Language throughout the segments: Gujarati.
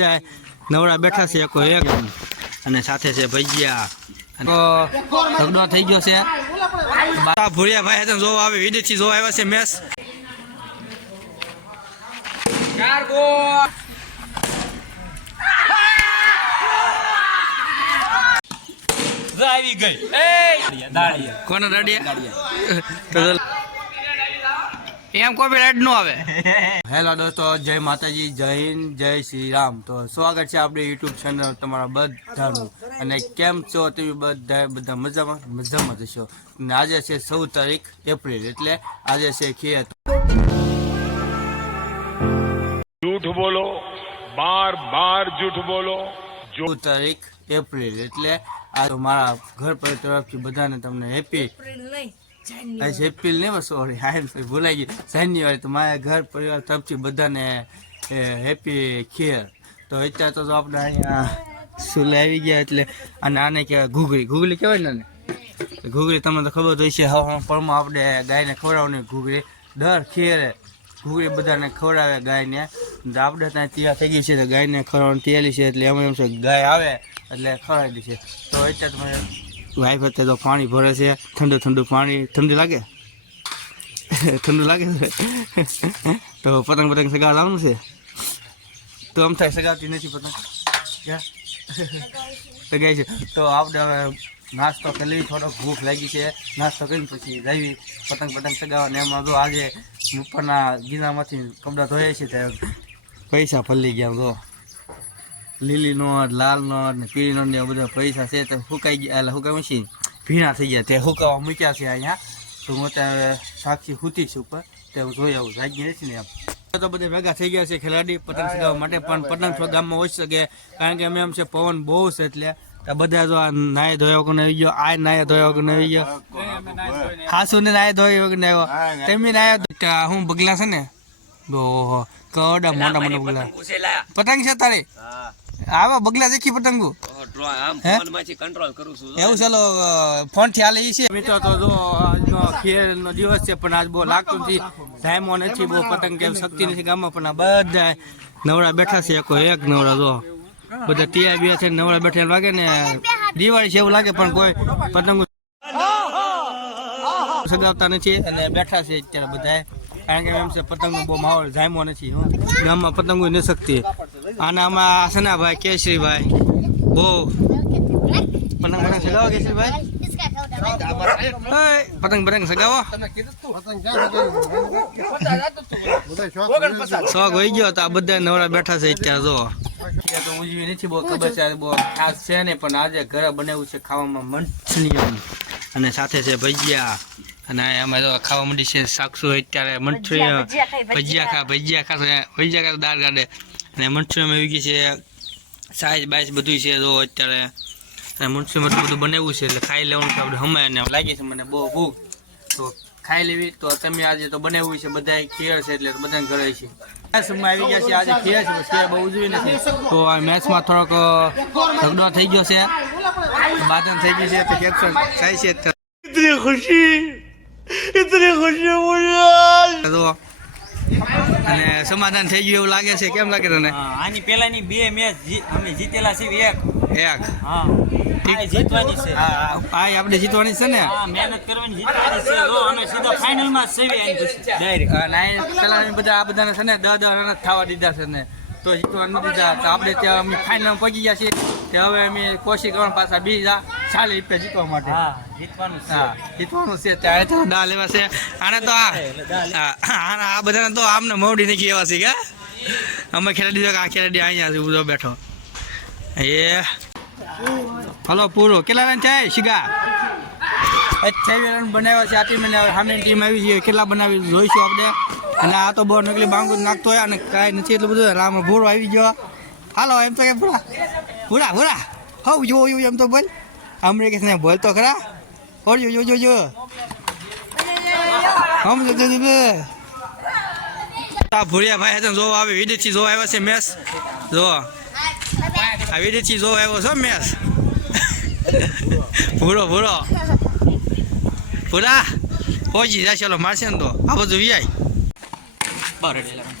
બધા નવરા બેઠા છે કોઈ એક. અને સાથે છે ભજીયા. ઝગડો થઈ ગયો છે. બાપા ભૂરિયા ભાઈ હતા જોવા આવે વિદેશથી જોવા આવ્યા છે મેસ. આવી ગઈ. કોના દાડિયા? એમ કોપીરાઈટનું આવે. હેલો દોસ્તો જય માતાજી જય હિન્દ જય શ્રી રામ તો સ્વાગત છે આપણે યુટ્યુબ ચેનલ તમારા બધાનું. અને કેમ છો તમે બધા? બધા મજામાં? મજામાં જશો અને આજે છે સૌ તારીખ એપ્રિલ એટલે આજે છે ખેત. જૂઠ બોલો બાર બાર જૂઠ બોલો. ચૌદ તારીખ એપ્રિલ એટલે આ મારા ઘર પર તરફથી બધાને તમને હેપી એપ્રિલ નહીં. એપ્રિલ ને સોરી આઈ ભૂલાઈ ગઈ જાન્યુઆરી તો મારા ઘર, પરિવાર તરફથી બધાને હેપી ખીર તો અત્યારે તો આપણે અહીંયા સુલે આવી ગયા એટલે, અને આને કહેવાય ઘૂઘરી. ઘૂઘરી કહેવાય ને ઘૂઘરી તમને તો ખબર હોય છે, હવા પરમાં આપણે ગાયને ખવડાવવાની ઘૂઘરી. દર ખીરે ઘૂઘરી બધાને ખવડાવે ગાયને. આપણે ત્યાં તૈયાર થઈ ગઈ છે, તો ગાયને ખવડાવવાની તૈયારી છે, એટલે એમ એમ છે ગાય આવે એટલે ખવડાવી દે છે. તો અત્યારે તમે વાઈફ અત્યારે તો પાણી ભરે છે. ઠંડુ ઠંડુ પાણી. ઠંડી લાગે? ઠંડુ લાગે તો પતંગ પતંગ સગા લાવવાનું છે? તો આમ થાય સગાતી નથી પતંગ. ક્યાં? સગાઈ છે. તો આપણે હવે નાસ્તો કરી થોડોક ભૂખ લાગી છે. નાસ્તો કરીને પછી જઈ પતંગ પતંગ સગાવવા ને એમાં જો આજે ઉપરના ગીનામાંથી કપડાં ધોયા છે. પૈસા ફલી ગયા જો લીલી નોટ, લાલ નોટ ને પીળી નોટ ને બધા પૈસા છે તો સુકાઈ ગયા, એટલે સુકાવી છે ભીણા થઈ ગયા. તે સુકાવા મૂક્યા છે અહીંયા. તો હું અત્યારે સાક્ષી હુતી છું ઉપર તે હું જોઈ આવું જાગી નથી ને એમ. તો બધા ભેગા થઈ ગયા છે ખેલાડી, પતંગ ચગાવવા માટે, પણ પતંગ ગામમાં ઓછી શકે. કારણ કે અમે એમ છે, પવન બહુ છે એટલે બધા જો નાય ધોયા વગર આવી ગયો, આ નાય ધોયા વગર આવી ગયો. હાસુ ને નાય ધોયા વગર આવ્યો. તેમી નાય હું બગલા છે ને? ઓહો કડા મોટા મોટા બગલા. પતંગ છે તારે? આવા બગલા દેખી પતંગો. કંટ્રોલ કરું છું એવું ચાલો ફોનથી હાલે છે. મિત્રો તો જો આજનો ખેલ નો દિવસ છે પણ આજ બહુ લાગતું નથી. ટાઈમો નથી બહુ પતંગ કે શક્તિ નથી ગામમાં પણ આ બધા નવરા બેઠા છે કોઈ એક નવરા જો. બધા ટીયા બીયા છે નવરા બેઠા લાગે ને દિવાળી છે એવું લાગે પણ કોઈ પતંગો સગાવતા નથી અને બેઠા છે અત્યારે બધા કારણ કે એમ છે પતંગનો બહુ માહોલ જામ્યો નથી હો. ગામમાં પતંગો ન શકતી. અને આમાં આસનાભાઈ કેશરીભાઈ બહુ. પતંગ પતંગ સગાવો કેશરીભાઈ પતંગ પતંગ સગાવો? શોખ હોય ગયો તો આ બધા નવરા બેઠા છે અત્યારે જો અત્યારે તો ઉજવી નથી બહુ ખબર છે આજે બહુ ખાસ છે ને પણ આજે ઘરે બનાવ્યું છે ખાવામાં મંચુરિયન અને સાથે છે ભજીયા. અને અમે તો ખાવા માંડી છે સાક્ષુ અત્યારે મંચુરિયન ભજીયા ખા ભજીયા ખાશે ભજીયા ખા દાળ કાઢે અને મનસુરીમાં આવી છે સાઈઝ બાઈઝ બધું છે જો અત્યારે. અને મનસુરીમાં બધું બનાવ્યું છે, એટલે ખાઈ લેવાનું છે, આપણે હમાય અને લાગી છે મને બહુ ભૂખ. તો ખાઈ લેવી, તો તમે આજે તો બનાવ્યું છે બધા ખીર છે, એટલે બધાને ઘરે છે. મેચમાં આવી ગયા છે, આજે ખીર બહુ જોઈ નથી. તો આ મેચમાં થોડોક ઝઘડો થઈ ગયો છે. બાદન થઈ ગયું છે તો થાય છે. ઇતની ખુશી ખુશી સમાધાન થઈ ગયું એવું લાગે છે. કેમ લાગે તને? આની પહેલાની બે મેચ અમે જીતેલા છે એક. એક. હા જીતવાની છે. આ આપણે જીતવાની છે ને? હા મહેનત કરવાની જીતવાની છે. જો અમે સીધા ફાઇનલમાં જ સેવી આની પછી ડાયરેક્ટ. આ પેલા અમે બધા આ બધાને છે ને દસ દસ રન થવા દીધા છે ને. તો જીતવા દીધા. તો આપણે ત્યાં અમે ફાઇનલમાં પહોંચી ગયા છીએ. તે હવે અમે કોશિશ કરવાનું પાછા બીજા. ચાલીસ રૂપિયા જીતવા માટે. હા જીતવાનું છે. હા જીતવાનું છે. ત્યારે તો દા લેવા છે આને તો આ આ- આ બધાને તો આમને મોડી નહીં કહેવા છે કે. અમે ખેલાડી આ ખેલાડી અહીંયા છે ઊભો બેઠો. એ હલો પૂરો. કેટલા રન થાય શિગા? અઠ્યાવીસ રન બનાવ્યા છે. આટલી ટીમ સામે ટીમ આવી છે. કેટલા બનાવી જોઈશું આપણે? અને આ તો બહુ નકલી બાંગુ નાખતો હોય અને કાંઈ નથી એટલું બધું. રામ ભૂરો આવી ગયો. હાલો એમ તો કે ભૂરા ભૂરા ભૂરા હવ જોયું એમ તો બોલ. હમણાં કે છે બોલ તો ખરા. ઓર જો જો જો જો. હમ જો જો જો આ ભૂરિયા ભાઈ હતા જોવા, આવે વિદેશી જોવા આવ્યા છે મેચ જો. આ વિદેશી જોવા આવ્યો છો મેચ ભૂરો ભૂરો. ભૂરા. જી જાય ચાલો, મારશે તો. આ બધું વિયાય બરાબર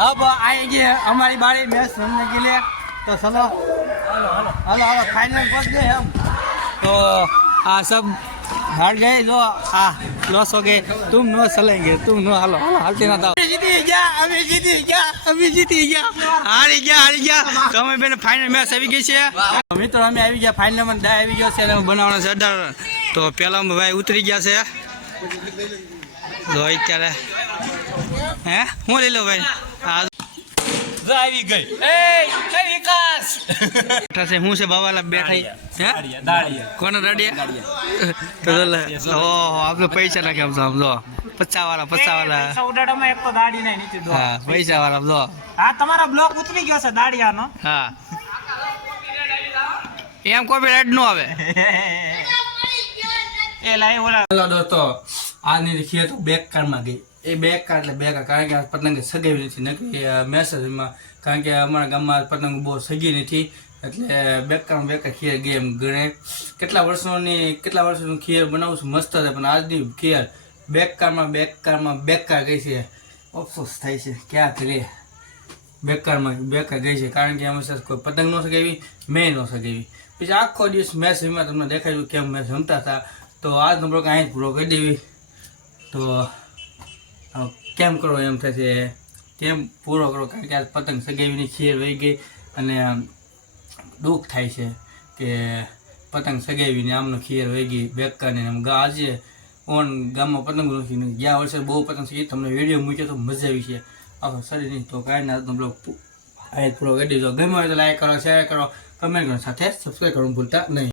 अब आएंगे हमारी बारी मैच सुनने के लिए तो चलो हेलो हेलो फाइनल पहुंच गए हम तो आ सब हार गए लो आ लॉस हो गए तुम नो चलेंगे तुम नो हेलो हेलो हालते ना था जीती गया अभी जीती गया अभी जीती गया હારી ગયા હારી ગયા તો અમે બેન ફાઇનલ મેચ આવી ગઈ છે મિત્રો અમે આવી ગયા ફાઇનલ માં દા આવી ગયો છે અને અમે બનાવવાનો છે અઢાર તો પેલા ભાઈ ઉતરી ગયા છે તો અત્યારે હે હું લઈ લો ભાઈ આવી ગઈ એ વિકાસ બેઠા છે હું. છે બાવાલા બેઠા હે દાડિયા કોણ દાડિયા તો ઓહો આપણે પૈસા નાખ્યા આમ તો આમ જો પચાસ વાળા પચાસ વાળા સૌડાડામાં એક તો દાડી નહીં નીચે દો હા પૈસા વાળા આમ જો હા તમારો બ્લોક ઉતરી ગયો છે દાડિયાનો હા. એમ કોપીરાઇટ નો આવે એ લાઈ ઓલા હેલો દોસ્તો આજની ખેત બેક કારમાં ગઈ. એ બેક કાર એટલે બે કાર. કારણ કે આ પતંગ સગાવી નથી. નક્કી મેસેજમાં કારણ કે અમારા ગામમાં પતંગ બહુ સગી નથી. એટલે બેકાર કારમાં બેક કાર ખીર ગેમ ગણે. કેટલા વર્ષોની કેટલા વર્ષોની ખીર બનાવું છું? મસ્ત છે, પણ આજની ખીર બેકારમાં કારમાં બેકાર ગઈ છે. અફસોસ થાય છે ક્યાં કરીએ બેકારમાં બેકાર ગઈ છે. કારણ કે અમે કોઈ પતંગ ન સગાવી, મેં ન સગાવી. પછી આખો દિવસ મેચ એમાં તમને દેખાડ્યું કેમ મેચ રમતા હતા. તો આજનો બ્લોગ અહીં પૂરો કરી દેવી. તો કેમ કરો એમ થશે કેમ પૂરો કરો? કારણ કે આજ પતંગ સગાવીની ખીર વહી ગઈ અને દુઃખ થાય છે કે પતંગ સગાવીને આમનો ખીર વહી ગઈ બેકારને આમ ગા આજે ઓન ગામમાં પતંગ નથી ગયા વર્ષે બહુ પતંગ છે તમને વીડિયો મૂક્યો તો મજા આવી છે. આખો શરીર નહીં તો કાંઈ ના તમને આ પૂરો કરી દીધો ગમે હોય તો લાઈક કરો શેર કરો કમેન્ટ કરો. સાથે સબસ્ક્રાઈબ કરવાનું ભૂલતા નહીં.